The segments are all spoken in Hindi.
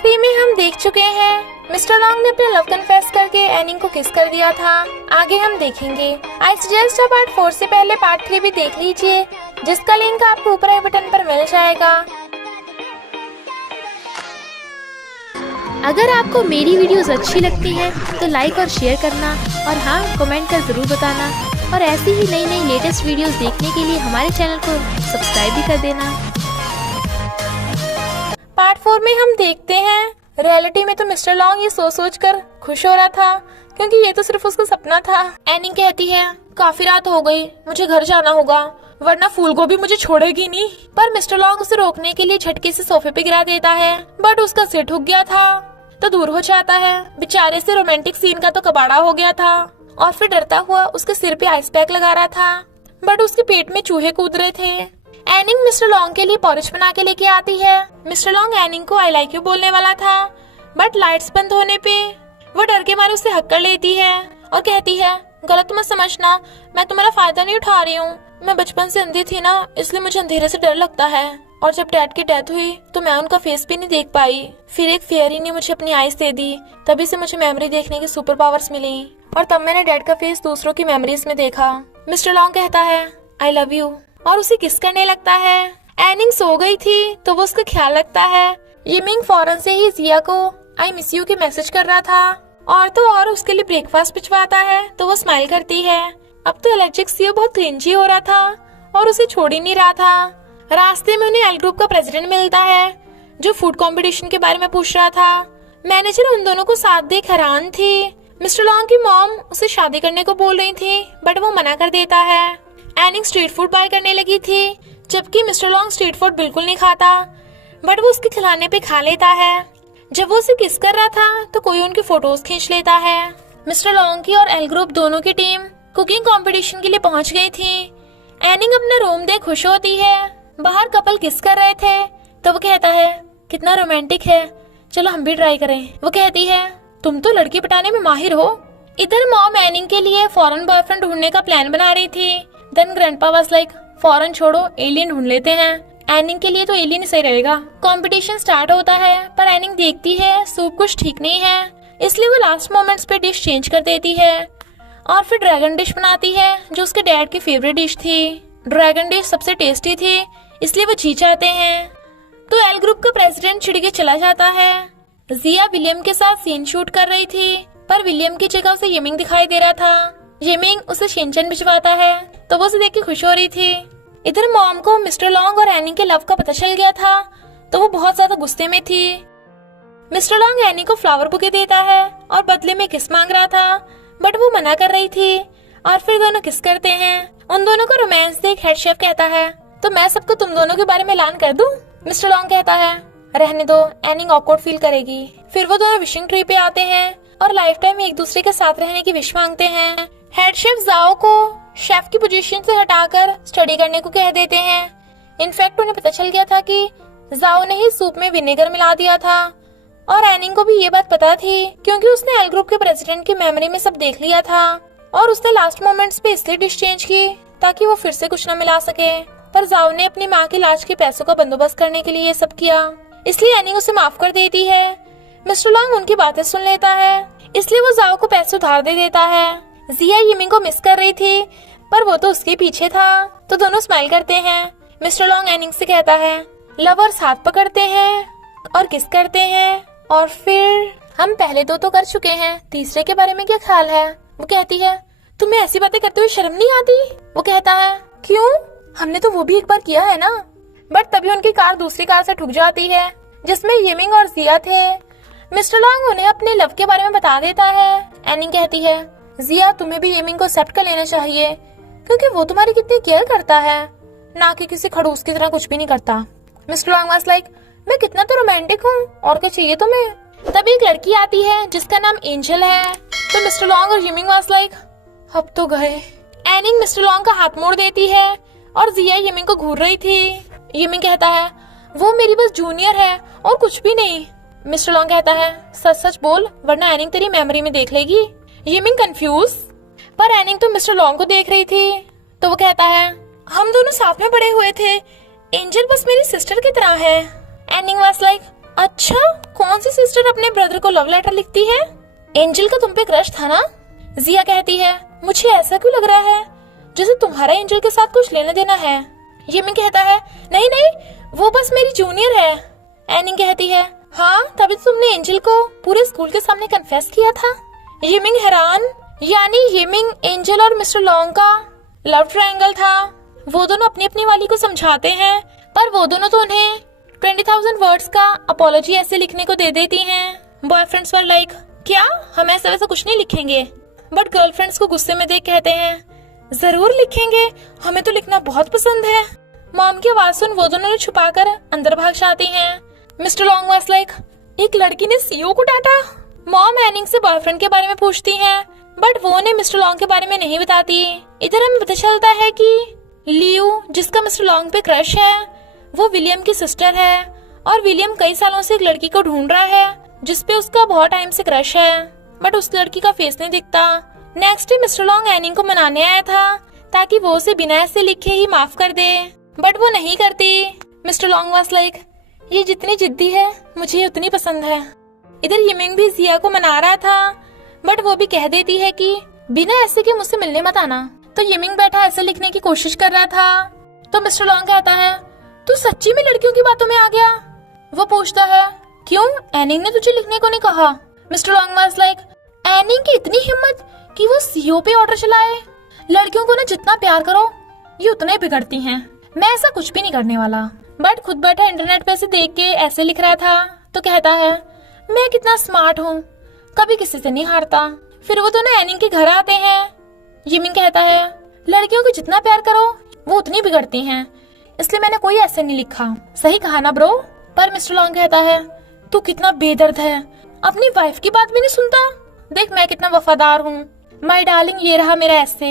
पार्ट 3 में हम देख चुके हैं मिस्टर लॉन्ग ने अपने लव कन्फेस करके एनिंग को किस कर दिया था। आगे हम देखेंगे। आई सजेस्ट पार्ट 4 से पहले पार्ट 3 भी देख लीजिए, जिसका लिंक आपको ऊपर आई बटन पर मिल जाएगा। अगर आपको मेरी वीडियोस अच्छी लगती है तो लाइक और शेयर करना, और हाँ, कमेंट कर ज़रूर बताना। और ऐसी ही नई नई लेटेस्ट वीडियोस देखने के लिए हमारे चैनल को सब्सक्राइब भी कर देना। पार्ट 4 में हम देखते हैं रियलिटी में तो मिस्टर लॉन्ग ये सोच कर खुश हो रहा था, क्योंकि ये तो सिर्फ उसका सपना था। एनिंग कहती है काफी रात हो गई, मुझे घर जाना होगा, वरना फूल को भी मुझे छोड़ेगी नहीं। पर मिस्टर लॉन्ग उसे रोकने के लिए झटके से सोफे पे गिरा देता है, बट उसका सिर ठुक गया था तो दूर हो जाता है। बेचारे से रोमांटिक सीन का तो कबाड़ा हो गया था, और फिर डरता हुआ उसके सिर पे आइस पैक लगा रहा था, बट उसके पेट में चूहे कूद रहे थे। एनिंग मिस्टर लॉन्ग के लिए पॉरिश बना के लेके आती है। मिस्टर लॉन्ग एनिंग को आई लाइक यू बोलने वाला था, बट लाइट्स बंद होने पे वो डर के मारे उससे हक कर लेती है और कहती है गलत मत समझना, मैं तुम्हारा फायदा नहीं उठा रही हूँ। मैं बचपन से अंधी थी ना, इसलिए मुझे अंधेरे से डर लगता है। और जब डैड की डेथ हुई तो मैं उनका फेस भी नहीं देख पाई। फिर एक फेयरी ने मुझे अपनी आईज दे दी, तभी से मुझे मेमोरी देखने की सुपर पावर्स मिली, और तब मैंने डैड का फेस दूसरों की मेमोरीज में देखा। मिस्टर लॉन्ग कहता है आई लव यू और उसे किस करने लगता है। एनिंग सो गई थी तो वो उसका ख्याल रखता है। यिमिंग फौरन से ही जिया को आई मिस यू की मैसेज कर रहा था, और तो और उसके लिए ब्रेकफास्ट भिजवाता है तो वो स्माइल करती है। अब तो एलर्जिक सीओ बहुत क्रिंजी हो रहा था और उसे छोड़ ही नहीं रहा था। रास्ते में उन्हें एल ग्रुप का प्रेसिडेंट मिलता है, जो फूड कंपटीशन के बारे में पूछ रहा था। मैनेजर उन दोनों को साथ देख हैरान थी। मिस्टर लॉन्ग की मॉम उसे शादी करने को बोल रही थी, बट वो मना कर देता है। एनिंग स्ट्रीट फूड बाय करने लगी थी, जबकि मिस्टर लॉन्ग स्ट्रीट फूड बिल्कुल नहीं खाता, बट वो उसके खिलाने पे खा लेता है। जब वो उसे किस कर रहा था तो कोई उनकी फोटोज खींच लेता है। मिस्टर लॉन्ग की और एल ग्रुप दोनों की टीम कुकिंग कंपटीशन के लिए पहुंच गई थी। एनिंग अपना रूम देख खुश होती है। बाहर कपल किस कर रहे थे तो वो कहता है कितना रोमांटिक है, चलो हम भी ट्राई करें। वो कहती है तुम तो लड़की पटाने में माहिर हो। इधर मॉम एनिंग के लिए फॉरेन बॉयफ्रेंड ढूंढने का प्लान बना रही थी। Then grandpa was like foreign छोड़ो, एलियन ढूंढ लेते हैं। एनिंग के लिए तो एलियन सही रहेगा। कंपटीशन स्टार्ट होता है, पर एनिंग देखती है सूप कुछ ठीक नहीं है, इसलिए वो लास्ट मोमेंट्स पे डिश चेंज कर देती है और फिर ड्रैगन डिश बनाती है, जो उसके डैड की फेवरेट डिश थी। ड्रैगन डिश सबसे टेस्टी थी, इसलिए वो जीत जाते हैं। तो एल ग्रुप का प्रेसिडेंट चिढ़ के चला जाता है। जिया विलियम के साथ सीन शूट कर रही थी, पर विलियम की जगह उसे यिमिंग दिखाई दे रहा था। यिमिंग उसे शिनचैन भिजवाता है तो वो उसे देख के खुश हो रही थी। इधर मॉम को मिस्टर लॉन्ग और एनी के लव का पता चल गया था, तो वो बहुत ज्यादा गुस्से में थी। मिस्टर लॉन्ग एनी को फ्लावर बुके देता है और बदले में किस मांग रहा था, बट वो मना कर रही थी, और फिर दोनों किस करते हैं। उन दोनों को रोमांस देख हेड शेफ कहता है तो मैं सबको तुम दोनों के बारे में ऐलान कर दूं। मिस्टर लॉन्ग कहता है रहने दो, एनिंग ऑकवर्ड फील करेगी। फिर वो दोनों विशिंग ट्री पे आते हैं और लाइफ टाइम एक दूसरे के साथ रहने की विश मांगते हैं। हेड शेफ जाओ को शेफ की पोजीशन से हटाकर स्टडी करने को कह देते हैं। इनफैक्ट उन्हें पता चल गया था कि जाओ ने ही सूप में विनेगर मिला दिया था, और एनिंग को भी ये बात पता थी, क्योंकि उसने एल ग्रुप के प्रेसिडेंट की मेमोरी में सब देख लिया था, और उसने लास्ट मोमेंट्स पे इसलिए डिश चेंज की ताकि वो फिर से कुछ न मिला सके। पर जाओ ने अपनी माँ के इलाज के पैसों का बंदोबस्त करने के लिए ये सब किया, इसलिए एनिंग उसे माफ कर देती है। मिस्टर लॉन्ग उनकी बातें सुन लेता है, इसलिए वो जाओ को पैसे उधार दे देता है। जिया यिमिंग को मिस कर रही थी, पर वो तो उसके पीछे था, तो दोनों स्माइल करते हैं। मिस्टर लॉन्ग एनिंग से कहता है लवर्स हाथ पकड़ते हैं और किस करते हैं, और फिर हम पहले दो तो कर चुके हैं, तीसरे के बारे में क्या ख्याल है। वो कहती है तुम्हें ऐसी बातें करते हुए शर्म नहीं आती। वो कहता है क्यों, हमने तो वो भी एक बार किया है ना। बट तभी उनकी कार दूसरी कार से ठुक जाती है, जिसमें यिमिंग और जिया थे। मिस्टर लॉन्ग उन्हें अपने लव के बारे में बता देता है। एनिंग कहती है जिया तुम्हें भी यिमिंग को एक्सेप्ट कर लेना चाहिए, क्योंकि वो तुम्हारी कितनी केयर करता है, ना कि किसी खड़ूस की तरह कुछ भी नहीं करता। मिस्टर लॉन्ग वाज लाइक मैं कितना तो रोमांटिक हूँ, और क्या चाहिए तुम्हें। तभी एक लड़की आती है जिसका नाम एंजल है, तो मिस्टर लॉन्ग और यिमिंग वाज लाइक अब तो गए। एनिंग मिस्टर लॉन्ग का हाथ मोड़ देती है, और जिया यिमिंग को घूर रही थी। यिमिंग कहता है वो मेरी बस जूनियर है और कुछ भी नहीं। मिस्टर लॉन्ग कहता है सच सच बोल, वरना एनिंग तेरी मेमोरी में देख लेगी। यिमिंग कंफ्यूज, पर एनिंग तो मिस्टर लॉन्ग को देख रही थी, तो वो कहता है हम दोनों साथ में बड़े हुए थे, एंजल बस मेरी सिस्टर की तरह है। एनिंग वाज लाइक अच्छा, कौन सी सिस्टर अपने ब्रदर को लव लेटर लिखती है? एंजल का तुम पे क्रश था ना? जिया कहती है, मुझे ऐसा क्यों लग रहा है जैसे तुम्हारा एंजल के साथ कुछ लेना देना है। यमिंग कहता है, नहीं नहीं, वो बस मेरी जूनियर है। एनिंग कहती है, हाँ तभी तो तुमने एंजल को पूरे स्कूल के सामने कन्फेस किया था। यमिंग हैरान, यानी यमिंग, एंजल और मिस्टर लॉन्ग का लव ट्रायंगल था। वो दोनों अपनी अपनी वाली को समझाते हैं, पर वो दोनों तो उन्हें 20,000 वर्ड्स का अपॉलॉजी ऐसे लिखने को दे देती हैं। बॉयफ्रेंड्स पर लाइक, क्या हम ऐसा वैसा कुछ नहीं लिखेंगे? बट गर्लफ्रेंड्स को गुस्से में देख कहते हैं, जरूर लिखेंगे, हमें तो लिखना बहुत पसंद है। मॉम की आवाज सुन वो दोनों छुपाकर अंदर भाग जाती हैं। मिस्टर लॉन्ग वाज लाइक, एक लड़की ने सीईओ को डांटा। मॉम एनिंग से बॉयफ्रेंड के बारे में पूछती हैं, बट वो उन्हें मिस्टर लॉन्ग के बारे में नहीं बताती। इधर हमें पता चलता है कि लियू, जिसका मिस्टर लॉन्ग पे क्रश है, वो विलियम की सिस्टर है और विलियम कई सालों से एक लड़की को ढूंढ रहा है जिसपे उसका बहुत टाइम से क्रश है, बट उस लड़की का फेस नहीं दिखता। नेक्स्ट डे मिस्टर लॉन्ग एनिंग को मनाने आया था ताकि वो उसे बिना ऐसे लिखे ही माफ कर दे, बट वो नहीं करती। मिस्टर लॉन्ग वाज लाइक, ये जितनी जिद्दी है मुझे उतनी पसंद है। इधर यमिंग भी जिया को मना रहा था, बट वो भी कह देती है कि बिना ऐसे के मुझसे मिलने मत आना। तो यमिंग बैठा ऐसे लिखने की कोशिश कर रहा था, तो मिस्टर लॉन्ग कहता है, तू सच्ची में लड़कियों की बातों में आ गया? वो पूछता है, क्यों, एनिंग ने तुझे लिखने को नहीं कहा? मिस्टर लॉन्ग वाज लाइक, एनिंग की इतनी हिम्मत कि वो सीईओ पे ऑर्डर चलाए। लड़कियों को ना जितना प्यार करो ये उतना ही बिगड़ती हैं। मैं ऐसा कुछ भी नहीं करने वाला। बट खुद बैठा इंटरनेट पे से देख के ऐसे लिख रहा था, तो कहता है, मैं कितना स्मार्ट हूँ, कभी किसी से नहीं हारता। फिर वो दोनों एनिंग के घर आते हैं। यमिंग कहता है, लड़कियों को जितना प्यार करो वो उतनी बिगड़ती हैं, इसलिए मैंने कोई ऐसे नहीं लिखा। सही कहा ना ब्रो? पर मिस्टर लॉन्ग कहता है, तू कितना बेदर्द है, अपनी वाइफ की बात भी नहीं सुनता। देख मैं कितना वफादार हूँ। माय डार्लिंग, ये रहा मेरा ऐसे।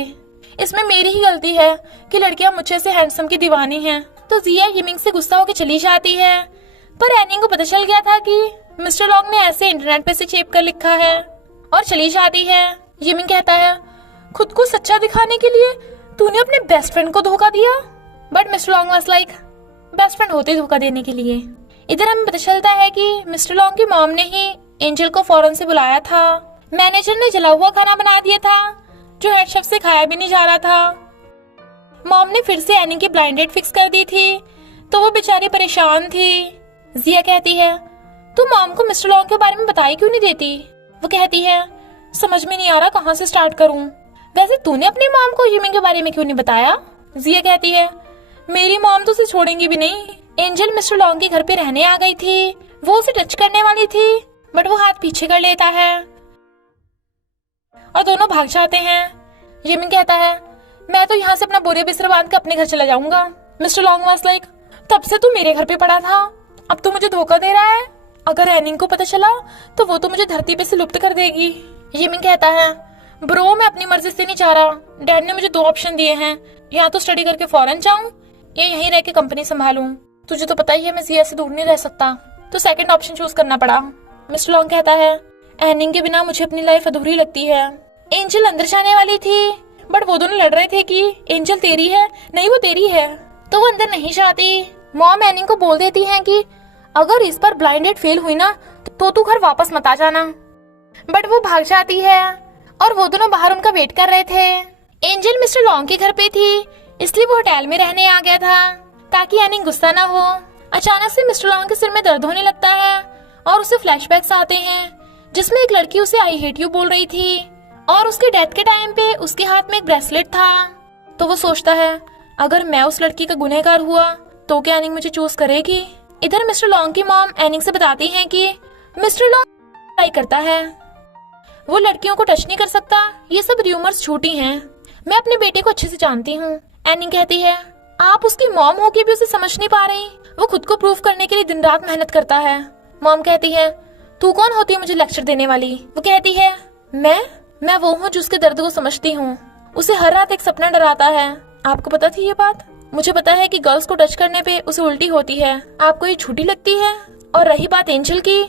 इसमें मेरी ही गलती है कि लड़कियां मुझे से हैंडसम की दीवानी हैं। तो जिया यमिंग से गुस्सा होकर चली जाती है, पर एनिंग को पता चल गया था कि मिस्टर लॉन्ग ने ऐसे इंटरनेट पे से चेप कर लिखा है और चली जाती है। यमिंग कहता है, खुद को सच्चा दिखाने के लिए तूने अपने बेस्ट फ्रेंड को धोखा दिया। But mister long was like, best friend होते धोखा देने के लिए। इधर हमें पता चलता है कि मिस्टर लॉन्ग की मॉम ने ही एंजल को फौरन से बुलाया था। मैनेजर ने जला हुआ खाना बना दिया था जो हेड शेफ से खाया भी नहीं जा रहा था। मॉम ने फिर से एनी की ब्लाइंड डेट फिक्स कर दी थी, तो वो बेचारी परेशान थी। जिया कहती है, तू मॉम को मिस्टर लॉन्ग के बारे में बताई क्यों नहीं देती? वो कहती है, समझ में नहीं आ रहा कहाँ से स्टार्ट करूं। वैसे तूने अपनी मॉम को यमिंग के बारे में क्यों नहीं बताया? जिया कहती है, मेरी मॉम तो उसे छोड़ेंगी भी नहीं। एंजल मिस्टर लॉन्ग के घर पे रहने आ गई थी, वो उसे टच करने वाली थी, बट वो हाथ पीछे कर लेता है और दोनों भाग जाते हैं। यमिंग कहता है, मैं तो यहाँ से अपना बोरे बिस्तर बांध कर अपने घर चला जाऊंगा। मिस्टर लॉन्ग वाज लाइक, तब से तू मेरे घर पे पड़ा था, अब तू मुझे धोखा दे रहा है। अगर एनिंग को पता चला तो वो तो मुझे धरती पे से लुप्त कर देगी। यमिंग कहता है, ब्रो मैं अपनी मर्जी से नहीं चाह रहा। डैड ने मुझे दो ऑप्शन दिए हैं, या तो स्टडी करके फॉरेन जाऊं या यहीं रह के कंपनी संभालूं। तुझे तो पता ही है मैं जिया से दूर नहीं रह सकता, तो सेकंड ऑप्शन चूज करना पड़ा। मिस्टर लॉन्ग कहता है, एनिंग के बिना मुझे अपनी लाइफ अधूरी लगती है। एंजल अंदर जाने वाली थी, बट वो दोनों लड़ रहे थे कि एंजल तेरी है, नहीं वो तेरी है, तो वो अंदर नहीं जाती। मॉम एनिंग को बोल देती है कि अगर इस बार ब्लाइंड डेट फेल हुई ना तो तू घर वापस मत आ जाना। बट वो भाग जाती है और वो दोनों बाहर उनका वेट कर रहे थे। एंजल मिस्टर लॉन्ग के घर पे थी, इसलिए वो होटल में रहने आ गया था ताकि एनिंग गुस्सा ना हो। अचानक से मिस्टर लॉन्ग के सिर में दर्द होने लगता है और उसे फ्लैशबैक्स आते हैं जिसमें एक लड़की उसे आई हेट यू बोल रही थी और उसके डेथ के टाइम पे उसके हाथ में एक ब्रेसलेट था। तो वो सोचता है, अगर मैं उस लड़की का गुनहगार हुआ तो क्या एनिंग मुझे चूज करेगी? इधर मिस्टर लॉन्ग की मॉम एनिंग से बताती हैं कि मिस्टर लॉन्ग ट्राई करता है, वो लड़कियों को टच नहीं कर सकता, ये सब र्यूमर्स झूठी हैं, मैं अपने बेटे को अच्छे से जानती हूँ। एनिंग कहती है, आप उसकी मॉम होके भी उसे समझ नहीं पा रही, वो खुद को प्रूव करने के लिए दिन रात मेहनत करता है। मॉम कहती है, तू कौन होती है मुझे लेक्चर देने वाली? वो कहती है, मैं वो हूँ जो उसके दर्द को समझती हूँ, उसे हर रात एक सपना डराता है। आपको पता थी ये बात? मुझे पता है कि गर्ल्स को टच करने पे उसे उल्टी होती है, आपको ये झूठी लगती है? और रही बात एंजल की,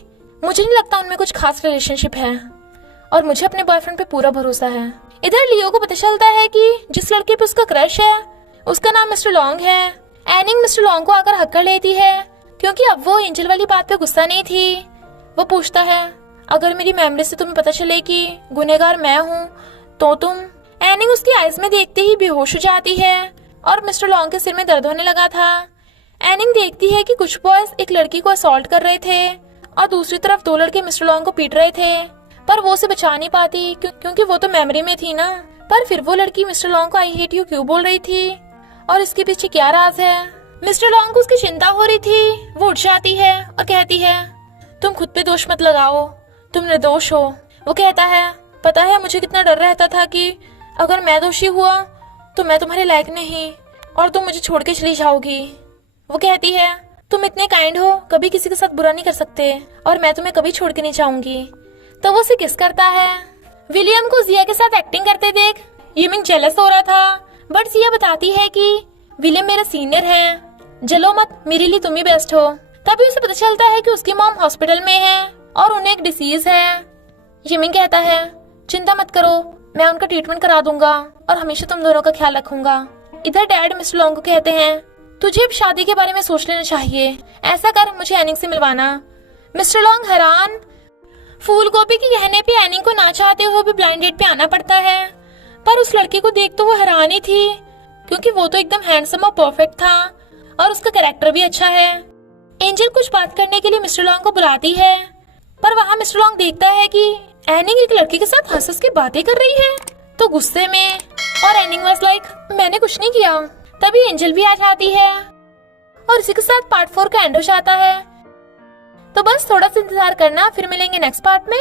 मुझे नहीं लगता उनमें कुछ खास रिलेशनशिप है और मुझे अपने बॉयफ्रेंड पे पूरा भरोसा है। इधर लियो को पता चलता है कि जिस लड़के पे उसका क्रश है उसका नाम मिस्टर लॉन्ग है। एनिंग मिस्टर लॉन्ग को आकर हक कर लेती है क्योंकि अब वो एंजल वाली बात पे गुस्सा नहीं थी। वो पूछता है, अगर मेरी मेमोरी से तुम्हें पता चले कि गुनहगार मैं हूँ तो तुम। एनिंग उसकी आइज में देखते ही बेहोश हो जाती है और मिस्टर लॉन्ग के सिर में दर्द होने लगा था। एनिंग देखती है कि कुछ बॉयज एक लड़की को असॉल्ट कर रहे थे और दूसरी तरफ 2 लड़के मिस्टर लॉन्ग को पीट रहे थे, पर वो उसे बचा नहीं पाती क्योंकि वो तो मेमोरी में थी ना। पर फिर वो लड़की मिस्टर लॉन्ग को आई हेट यू क्यों बोल रही थी और इसके पीछे क्या राज है। मिस्टर लॉन्ग को उसकी चिंता हो रही थी। वो उठ जाती है और कहती है, तुम खुद पे दोष मत लगाओ, तुम निर्दोष हो। वो कहता है, पता है मुझे कितना डर रहता था कि अगर मैं दोषी हुआ तो मैं तुम्हारे लायक नहीं और तुम मुझे छोड़ के चली जाओगी। वो कहती है, तुम इतने काइंड हो, कभी किसी के साथ बुरा नहीं कर सकते और मैं तुम्हें कभी छोड़ के नहीं जाऊंगी। तो वो उसे किस करता है। विलियम को जिया के साथ एक्टिंग करते देख यमिंग जेलस हो रहा था, बट जिया बताती है कि विलियम मेरा सीनियर है, जलो मत, मेरे लिए तुम ही बेस्ट हो। तभी उसे पता चलता है कि उसकी मॉम हॉस्पिटल में है और उन्हें एक डिसीज है। यमिंग कहता है, चिंता मत करो, मैं उनका ट्रीटमेंट करा दूंगा और हमेशा तुम दोनों का ख्याल रखूंगा। इधर डैड मिस्टर लॉन्ग को कहते हैं, तुझे अब शादी के बारे में सोच लेना चाहिए, ऐसा कर मुझे एनिंग से मिलवाना। मिस्टर लॉन्ग हैरान। फूल गोभी के कहने पे एनिंग को ना चाहते हुए भी ब्लाइंड डेट पे आना पड़ता है, पर उस लड़के को देख तो वो हैरान ही थी क्योंकि वो तो एकदम हैंडसम और परफेक्ट था और उसका कैरेक्टर भी अच्छा है। एंजल कुछ बात करने के लिए मिस्टर लॉन्ग को बुलाती है, पर वहाँ मिस्टर लॉन्ग देखता है कि एनिंग एक लड़के के साथ हंस हंस के बातें कर रही है, तो गुस्से में, और एनिंग वाज लाइक, मैंने कुछ नहीं किया। तभी एंजल भी आ जाती है और इसी के साथ पार्ट 4 का एंड हो जाता है। तो बस थोड़ा सा इंतजार करना, फिर मिलेंगे नेक्स्ट पार्ट में।